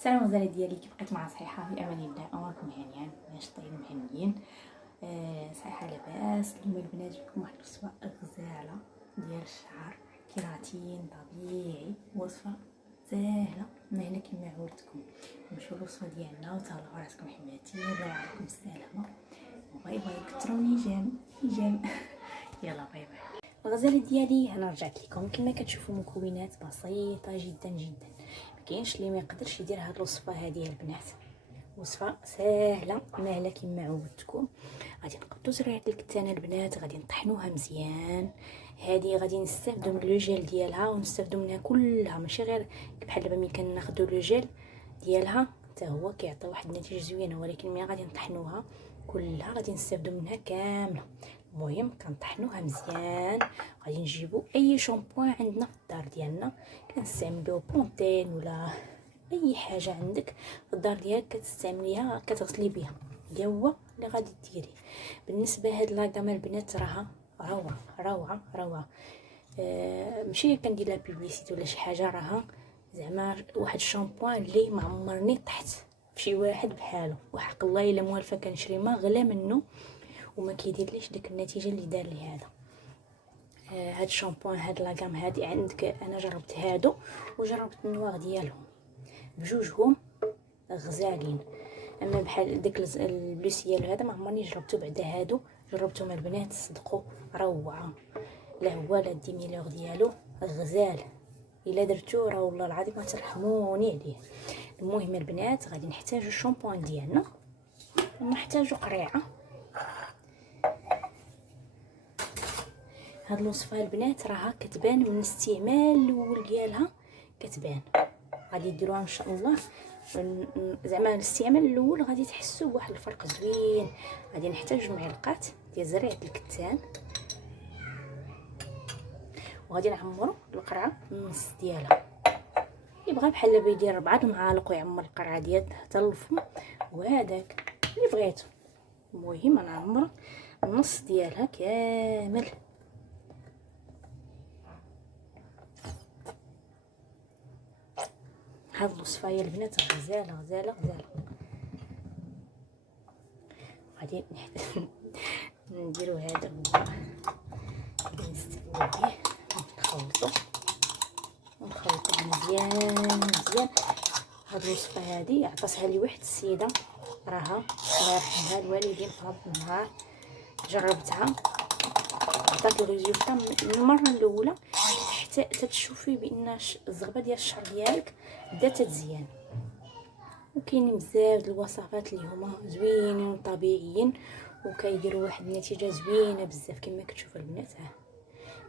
السلام غزاله ديالي، كيف بقيت مع صحيحه؟ في امان الله. اموركم هانيين؟ ناشطين مهنيين؟ صحيحه لاباس. اليوم البنات جبتكم واحد الوصفه غزاله ديال الشعر، كيراتين طبيعي، وصفه ساهله مهله كما عودتكم. نمشيو للوصفه ديالنا وتهلاو راسكم حماتي، الله يعطيكم السلامه. باي باي، كثروني جام يلا باي باي. الغزاله ديالي انا رجعت لكم كما كتشوفوا، مكونات بسيطه جدا جدا، مكاينش اللي ما يقدرش يدير هاد الوصفه هذه البنات. وصفه ساهله ماهله كما عودتكم. غادي نقطو زريعه الكتان البنات، غادي نطحنوها مزيان. هذه غادي نستافدوا من لو جيل ديالها ونستافدوا منها كلها، ماشي غير بحال دابا ملي كناخذوا لو جيل ديالها حتى هو كيعطي واحد النتيجه زوينه، ولكن ملي غادي نطحنوها كلها غادي نستافدوا منها كامله. المهم كنطحنوها مزيان. غادي نجيبوا اي شامبوان عندنا في الدار ديالنا، كنستعملوا بونتين ولا اي حاجه عندك في الدار ديالك كتستعمليها كتغسلي بها، اللي هو اللي غادي ديري. بالنسبه هاد لاكام البنات راها روعه روعه روعه. ماشي كندير لها بيبليسيتي ولا شي حاجه، راها زعما واحد الشامبوان اللي ما عمرني طحت فشي واحد بحاله، وحق الله الا موالفه كنشري ما غلا منه وما كيديرليش ديك النتيجه اللي دار لي هذا. هاد الشامبوان هاد لاكام هادي عندك، انا جربت هادو وجربت النواغ ديالهم بجوجهم غزالين. اما بحال داك البلوسيال هذا ما عمرني جربته، بعدا هادو جربتهم البنات صدقوا روعه. لا هو لا الديميلور ديالو غزال، الا درتو راه والله العظيم ما ترحموني عليه. المهم البنات غادي نحتاجو الشامبوان ديالنا ونحتاجو قريعه. هاد الوصفه البنات راها كتبان من الاستعمال الاول ديالها، كتبان. غادي ديروها ان شاء الله، زعما الاستعمال الاول غادي تحسوا بواحد الفرق زوين. غادي نحتاج معلقات ديال زريعه الكتان، وغادي نعمروا القرعه النص ديالها. يبغى بحال دابا يدير 4 المعالق ويعمر القرعه ديال حتى الفم، وهذاك اللي بغيتو. المهم انا نعمر النص ديالها كامل. هاد الوصفه يا البنات غزاله غزاله غزاله. غادي نديرو هذا نستوي به، ونخلطو مزيان مزيان. هاد الوصفه هادي عطاتها لي واحد السيده، راها الله يرحمها الوالدين في هاد النهار جربتها، عطات الريزولطا من المره الاولى، حتى تشوفي بان الزغبه ديال الشعر ديالك بدات تزيان. وكاينين بزاف د الوصفات اللي هما زوينين وطبيعيين وكيديروا واحد النتيجه زوينه بزاف كما كتشوفوا البنات.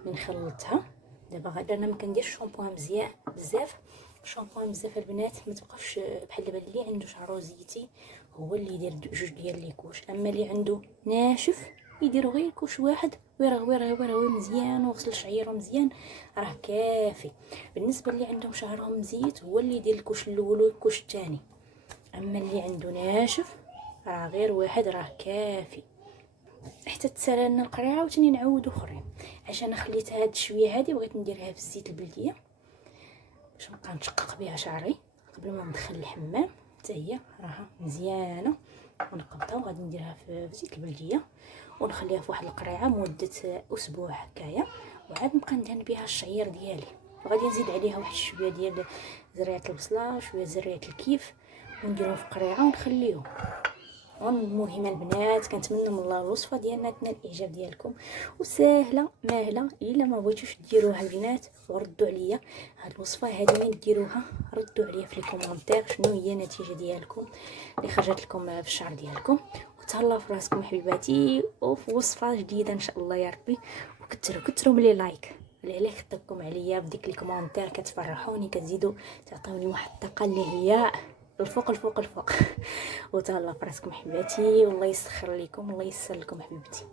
من خلطتها دابا غادي انا ما كنديرش شامبوان مزيان بزاف. الشامبوان بزاف البنات ما تبقاوش بحال دابا اللي عنده شعرو زيتي هو اللي يدير جوج ديال لي كوش، اما اللي عنده ناشف يديروا غير كوش واحد ويرغوي مزيان وغسل شعيرو مزيان راه كافي. بالنسبه اللي عندهم شعرهم مزيت هو اللي يدير الكوش الاول والكوش الثاني، اما اللي عنده ناشف راه غير واحد راه كافي. حتى تسالى لنا القريعه وثاني نعاود اخرين. عشان خليت هاد شويه هادي بغيت نديرها في الزيت البلديه باش نبقى نشقق بها شعري قبل ما ندخل الحمام، حتى هي راها مزيانه. ونقبطها وغادي نديرها في زيت البلديه ونخليها في واحد القريعه مده اسبوع هكايا، وعاد نبقى ندهن بها الشعير ديالي. وغادي نزيد عليها واحد شويه ديال زريعه البصله، شويه زريعه الكيف، ونديرهم في قريعه ونخليهم. المهم البنات كنتمنى من الله الوصفه ديالنا تنال الاعجاب ديالكم، وسهله ماهله. الا ما بغيتوش ديروها البنات وردوا عليا هاد الوصفه هذه من ديروها، ردوا عليا في الكومونتير شنو هي النتيجه ديالكم اللي خرجت لكم في الشعر ديالكم. وتهلاو في راسكم حبيباتي، وفي وصفه جديده ان شاء الله يا ربي. وكثروا ملي لايك اللي خطبكم عليا بديك الكومونتير، كتفرحوني، كتزيدوا تعطوني واحد الطاقه اللي هي الفوق الفوق الفوق. وتهلاو فراسكم حبيباتي، والله يسخر لكم والله يسر لكم حبيبتي.